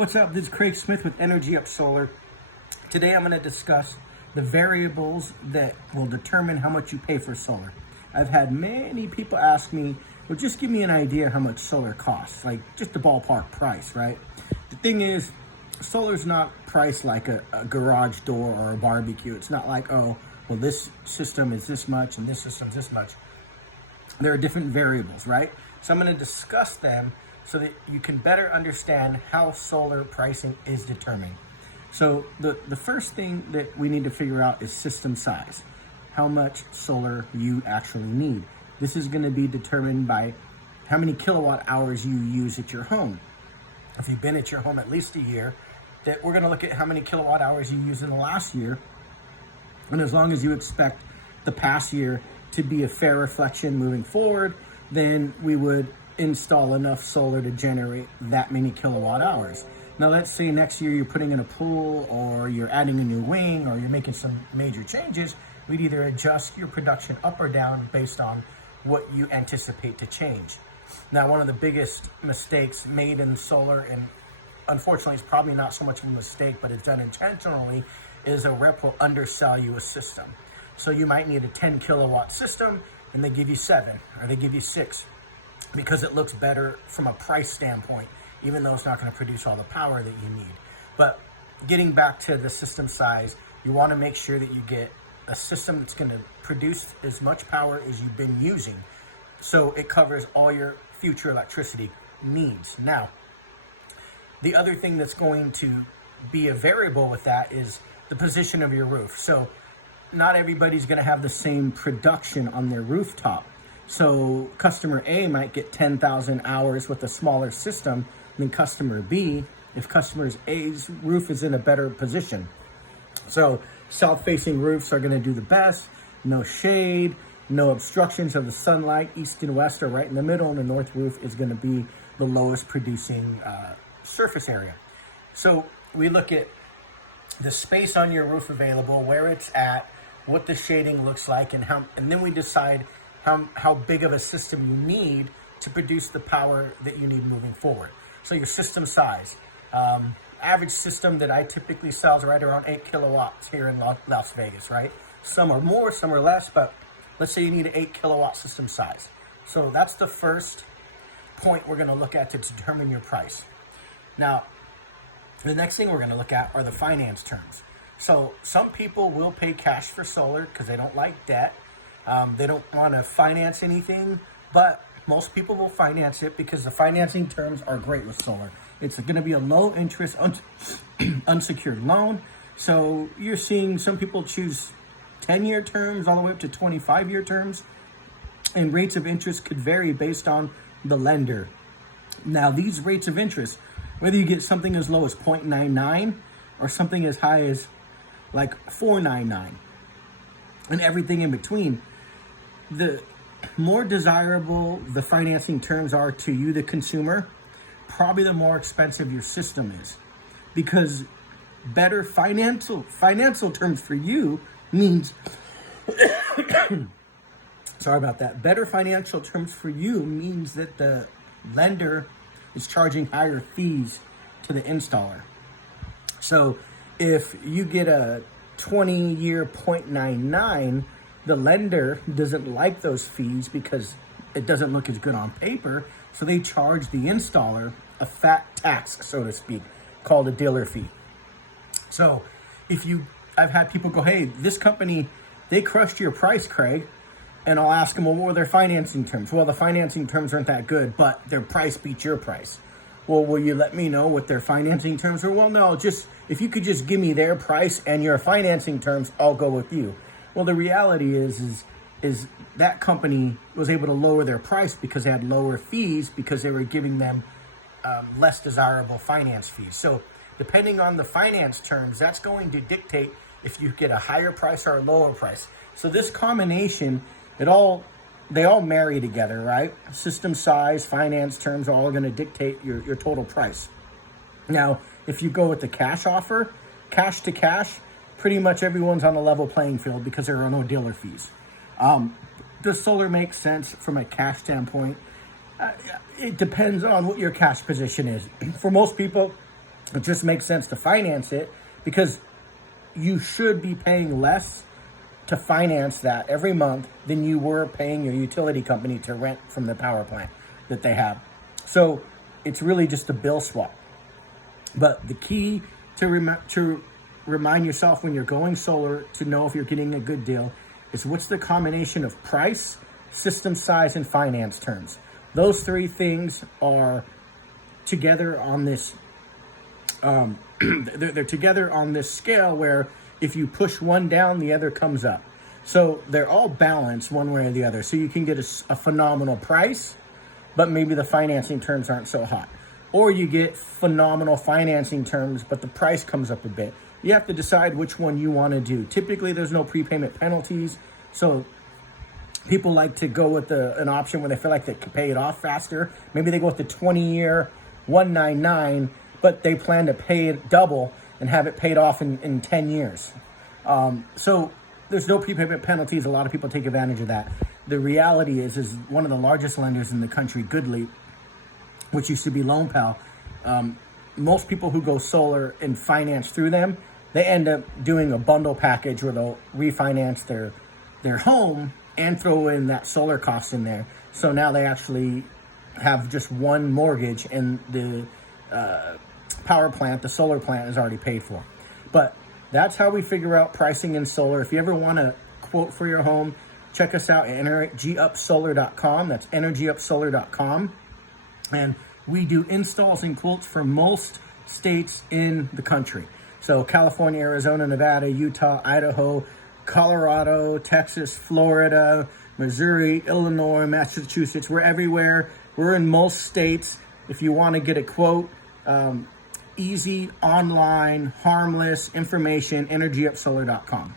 What's up? This is Craig Smith with Energy Up Solar. Today I'm going to discuss the variables that will determine how much you pay for solar. I've had many people ask me, well, just give me an idea how much solar costs, like just the ballpark price, right? The thing is, solar's not priced like a garage door or a barbecue. It's not like, oh, well, this system is this much and this system's this much. There are different variables, right? So I'm going to discuss them so that you can better understand how solar pricing is determined. So the first thing that we need to figure out is system size, how much solar you actually need. This is going to be determined by how many kilowatt hours you use at your home. If you've been at your home at least a year, that we're going to look at how many kilowatt hours you used in the last year. And as long as you expect the past year to be a fair reflection moving forward, then we would install enough solar to generate that many kilowatt hours. Now, let's say next year you're putting in a pool or you're adding a new wing or you're making some major changes. We'd either adjust your production up or down based on what you anticipate to change. Now, one of the biggest mistakes made in solar, and unfortunately it's probably not so much of a mistake, but it's done intentionally, is a rep will undersell you a system. So you might need a 10 kilowatt system and they give you 7 or they give you 6 because it looks better from a price standpoint, even though it's not going to produce all the power that you need. But getting back to the system size, you want to make sure that you get a system that's going to produce as much power as you've been using, so it covers all your future electricity needs. Now, the other thing that's going to be a variable with that is the position of your roof. So not everybody's going to have the same production on their rooftop. So customer A might get 10,000 hours with a smaller system than customer B if customer A's roof is in a better position. So south-facing roofs are going to do the best. No shade, no obstructions of the sunlight. East and west are right in the middle, and the north roof is going to be the lowest producing surface area. So we look at the space on your roof available, where it's at, what the shading looks like, and then we decide how big of a system you need to produce the power that you need moving forward. So your system size. Average system that I typically sell is right around 8 kilowatts here in Las Vegas, right? Some are more, some are less, but let's say you need an 8 kilowatt system size. So that's the first point we're going to look at to determine your price. Now, the next thing we're going to look at are the finance terms. So some people will pay cash for solar because they don't like debt. They don't want to finance anything, but most people will finance it because the financing terms are great with solar. It's going to be a low interest, unsecured loan. So you're seeing some people choose 10-year terms all the way up to 25-year terms. And rates of interest could vary based on the lender. Now, these rates of interest, whether you get something as low as 0.99 or something as high as like 4.99 and everything in between, the more desirable the financing terms are to you, the consumer, probably the more expensive your system is, because better financial terms for you means sorry about that. Better financial terms for you means that the lender is charging higher fees to the installer. So if you get a 20-year 0.99, the lender doesn't like those fees because it doesn't look as good on paper. So they charge the installer a fat tax, so to speak, called a dealer fee. So I've had people go, hey, this company, they crushed your price, Craig. And I'll ask them, well, what were their financing terms? Well, the financing terms aren't that good, but their price beats your price. Well, will you let me know what their financing terms are? Well, no, just if you could just give me their price and your financing terms, I'll go with you. Well, the reality is that company was able to lower their price because they had lower fees because they were giving them less desirable finance fees. So depending on the finance terms, that's going to dictate if you get a higher price or a lower price. So this combination, they all marry together, right? System size, finance terms are all going to dictate your total price. Now, if you go with the cash offer, cash to cash, pretty much everyone's on a level playing field because there are no dealer fees. Does solar make sense from a cash standpoint? It depends on what your cash position is. For most people, It just makes sense to finance it because you should be paying less to finance that every month than you were paying your utility company to rent from the power plant that they have. So it's really just a bill swap. But the key to remind yourself when you're going solar to know if you're getting a good deal is what's the combination of price, system size, and finance terms. Those three things are together on this they're together on this scale where if you push one down, the other comes up. So they're all balanced one way or the other. So you can get a phenomenal price, but maybe the financing terms aren't so hot. Or you get phenomenal financing terms, but the price comes up a bit. You have to decide which one you want to do. Typically, there's no prepayment penalties. So people like to go with an option where they feel like they can pay it off faster. Maybe they go with the 20-year 199, but they plan to pay it double and have it paid off in 10 years. So there's no prepayment penalties. A lot of people take advantage of that. The reality is one of the largest lenders in the country, Goodleap, which used to be LoanPal, most people who go solar and finance through them, they end up doing a bundle package where they'll refinance their home and throw in that solar cost in there. So now they actually have just one mortgage and the power plant, the solar plant, is already paid for. But that's how we figure out pricing in solar. If you ever want a quote for your home, check us out at energyupsolar.com. That's energyupsolar.com. And we do installs and quotes for most states in the country. So California, Arizona, Nevada, Utah, Idaho, Colorado, Texas, Florida, Missouri, Illinois, Massachusetts. We're everywhere. We're in most states. If you want to get a quote, easy, online, harmless information, energyupsolar.com.